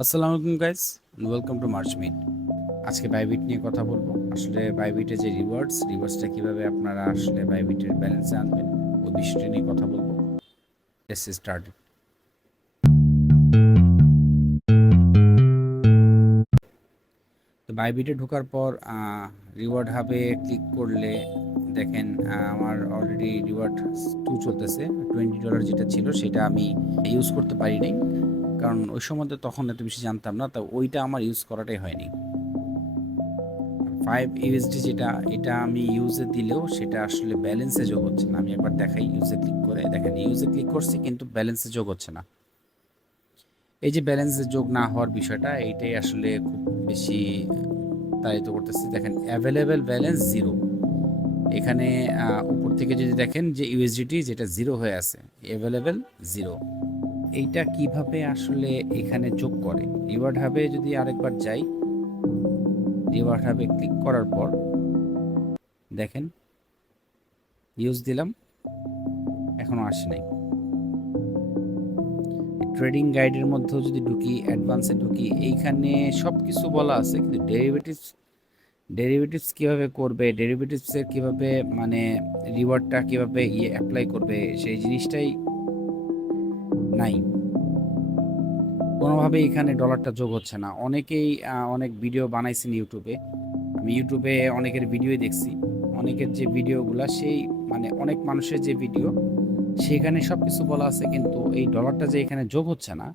আসসালামু আলাইকুম guys, welcome to মার্চমিট। আজকে বাইবিট নিয়ে কথা বলবো। আসলে বাইবিটের যে রিওয়ার্ডসটা কিভাবে আপনারা আসলে বাইবিটের ব্যালেন্সে আনবেন ওই বিষয়টা নিয়ে কথা বলবো। Let's start. তো বাইবিটে ঢোকার পর রিওয়ার্ড হাবে ক্লিক করলে দেখেন আমার অলরেডি রিওয়ার্ড 2 চলতেছে। $20 যেটা ছিল সেটা আমি ইউজ করতে পারি নাই, কারণ ওই সময় তো তখন এত বেশি জানতাম না, তো ওইটা আমার ইউজ করাটাই হয়নি। 5 USD যেটা, এটা আমি ইউজে দিলেও সেটা আসলে ব্যালেন্সে যোগ হচ্ছে না। আমি একবার দেখাই, ইউজে ক্লিক করে দেখেন, ইউজে ক্লিক করছি কিন্তু ব্যালেন্সে যোগ হচ্ছে না। এই যে ব্যালেন্সে যোগ না হওয়ার বিষয়টা, এইটাই আসলে খুব বেশি তাড়িত করতেছে। দেখেন অ্যাভেলেবেল ব্যালেন্স জিরো। এখানে উপর থেকে যদি দেখেন যে ইউএসডিটি যেটা জিরো হয়ে আছে, অ্যাভেলেবেল জিরো। এইটা কিভাবে আসলে এখানে যোগ করে? রিওয়ার্ড হাবে যদি আরেকবার যাই, রিওয়ার্ড হাবে ক্লিক করার পর দেখেন ইউজ দিলাম, এখনও আসে নাই। ট্রেডিং গাইডের মধ্যেও যদি ঢুকি, অ্যাডভান্সে ঢুকি, এইখানে সব কিছু বলা আছে, কিন্তু ডেরিভেটিভস কীভাবে করবে, ডেরিভেটিভসের কীভাবে মানে রিওয়ার্ডটা কীভাবে অ্যাপ্লাই করবে, সেই জিনিসটাই নাই। কোনোভাবেই এখানে ডলারটা যোগ হচ্ছে না। অনেকেই অনেক ভিডিও বানাইছেন ইউটিউবে, আমি ইউটিউবে অনেকের ভিডিওই দেখছি। অনেকের যে ভিডিওগুলা, সেই মানে অনেক মানুষের যে ভিডিও, সেখানে সব কিছু বলা আছে, কিন্তু এই ডলারটা যে এখানে যোগ হচ্ছে না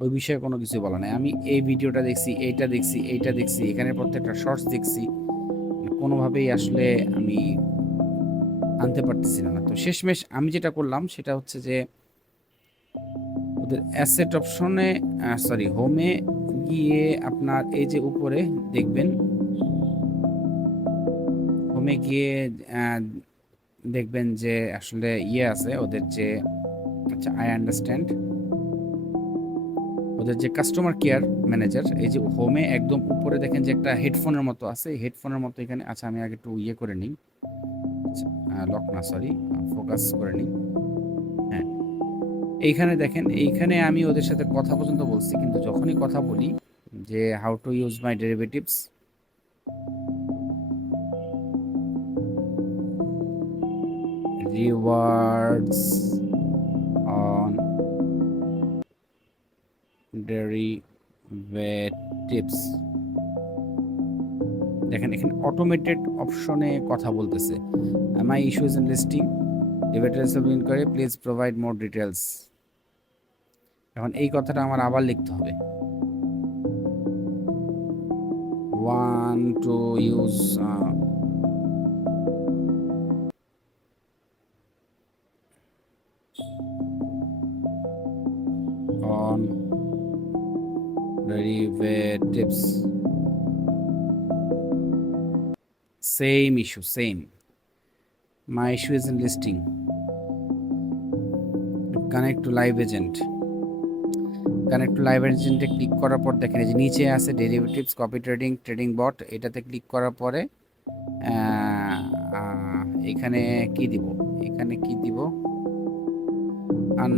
ওই বিষয়ে কোনো কিছু বলা নাই। আমি এই ভিডিওটা দেখছি, এইটা দেখছি, এইটা দেখছি, এখানে প্রত্যেকটা শর্টস দেখছি, কোনোভাবেই আসলে আমি আনতে পারতেছিলাম না। তো শেষমেশ আমি যেটা করলাম সেটা হচ্ছে যে ওদের অ্যাসেট অপশনে, সরি, হোমে গিয়ে আপনার এই যে উপরে দেখবেন, হোমে গিয়ে দেখবেন যে আসলে আছে ওদের যে, আচ্ছা আই আন্ডারস্ট্যান্ড, ওদের যে কাস্টমার কেয়ার ম্যানেজার, এই যে হোমে একদম উপরে দেখেন যে একটা হেডফোনের মতো আছে, হেডফোনের মতো এখানে। আচ্ছা আমি আগে একটু করে নিই, আচ্ছা লক না, সরি, ফোকাস করে নিই। হ্যাঁ, এইখানে দেখেন, এইখানে আমি ওদের সাথে কথা পর্যন্ত বলছি, কিন্তু যখনই কথা বলি যে how to use my derivatives, rewards on derivatives, দেখেন এখানে অটোমেটেড অপশনে কথা বলতেছে। My issues in listing, derivatives of inquiry, please provide more details. এখন এই কথাটা আমার আবার লিখতে হবে। One to use on derivatives, same issue, same. My issue is in listing, connect to live agent. Connect to live এজেন্টে click করার পর দেখেন যে নিচে আছে derivatives, copy trading, trading bot. এটাতে ক্লিক করার পরে এখানে কি দিব, এখানে কি দিব, an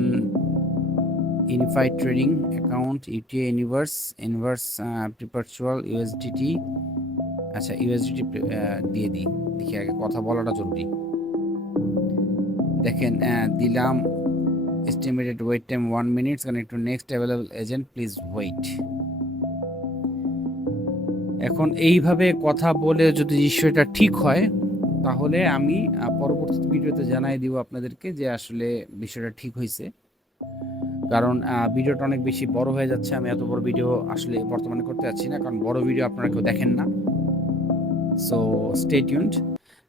unified trading account, UTA universe, inverse perpetual USDT. আচ্ছা ইউএসডিটি দিয়ে দিই, দেখি আগে কথা বলাটা জরুরি। দেখেন দিলাম estimated wait time 1 minute, connect to next available agent, please wait. এখন এইভাবে কথা বলে যদি বিষয়টা ঠিক হয়, তাহলে আমি পরবর্তী ভিডিওতে জানাই দিব আপনাদেরকে যে আসলে বিষয়টা ঠিক হয়েছে। কারণ ভিডিওটা অনেক বেশি বড় হয়ে যাচ্ছে, আমি এত বড় ভিডিও আসলে বর্তমানে করতে যাচ্ছি না, কারণ বড় ভিডিও আপনারা কেউ দেখেন না। So stay tuned.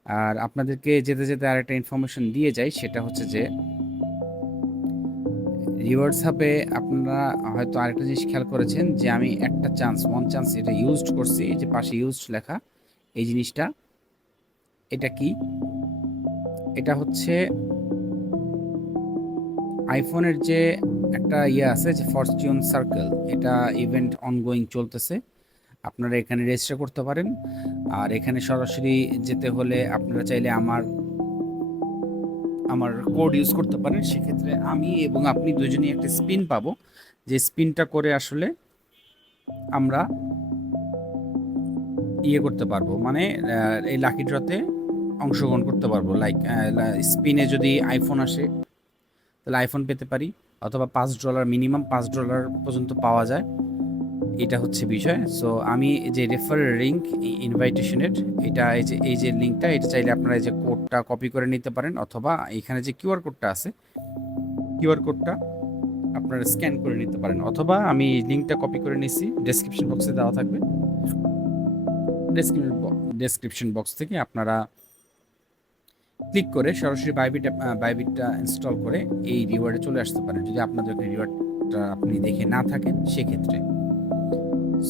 আর আপনাদেরকে যেতে যেতে আরেকটা ইনফরমেশন দিয়ে যাই, সেটা হচ্ছে যে রিওয়ার্ডস হাবে আপনারা হয়তো আরেকটা জিনিস খেয়াল করেছেন যে আমি একটা চান্স, ওয়ান চান্স, এটা ইউজড করছি। এই যে পাশে ইউজড লেখা, এই জিনিসটা, এটা কি? এটা হচ্ছে আইফোনের যে একটা আছে যে ফরচুন সার্কেল, এটা ইভেন্ট অনগোয়িং চলতেছে। আপনারা এখানে রেজিস্টার করতে পারেন। আর এখানে সরাসরি যেতে হলে আপনারা চাইলে আমার কোড ইউজ করতে পারেন। সেক্ষেত্রে আমি এবং আপনি দুজনেই একটা স্পিন পাবো, যে স্পিনটা করে আসলে আমরা ইয়ে করতে পারবো, মানে এই লাকি ড্রতে অংশগ্রহণ করতে পারবো। লাইক স্পিনে যদি আইফোন আসে তাহলে আইফোন পেতে পারি, অথবা $5 মিনিমাম $5 পর্যন্ত পাওয়া যায়। এটা হচ্ছে বিষয়। সো আমি যে রেফার লিঙ্ক ইনভাইটেশনের, এটা এই যে লিঙ্কটা, এটা চাইলে আপনারা এই যে কোডটা কপি করে নিতে পারেন, অথবা এখানে যে কিউআর কোডটা আছে, কিউআর কোডটা আপনারা স্ক্যান করে নিতে পারেন, অথবা আমি লিঙ্কটা কপি করে নিছি, ডেসক্রিপশন বক্সে দেওয়া থাকবে। ডেসক্রিপশন বক্স থেকে আপনারা ক্লিক করে সরাসরি বাইবিটটা ইনস্টল করে এই রিওয়ার্ডে চলে আসতে পারেন, যদি আপনাদের রিওয়ার্ডটা আপনি দেখে না থাকেন সেক্ষেত্রে।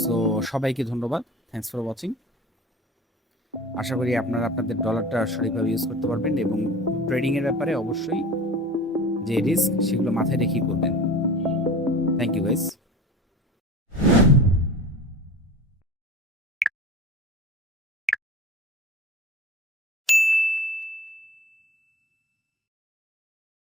সো সবাইকে ধন্যবাদ, থ্যাঙ্কস ফর ওয়াচিং। আশা করি আপনারা আপনাদের ডলারটা সঠিকভাবে ইউজ করতে পারবেন, এবং ট্রেডিংয়ের ব্যাপারে অবশ্যই যে রিস্ক সেগুলো মাথায় রেখেই করবেন। Thank you guys.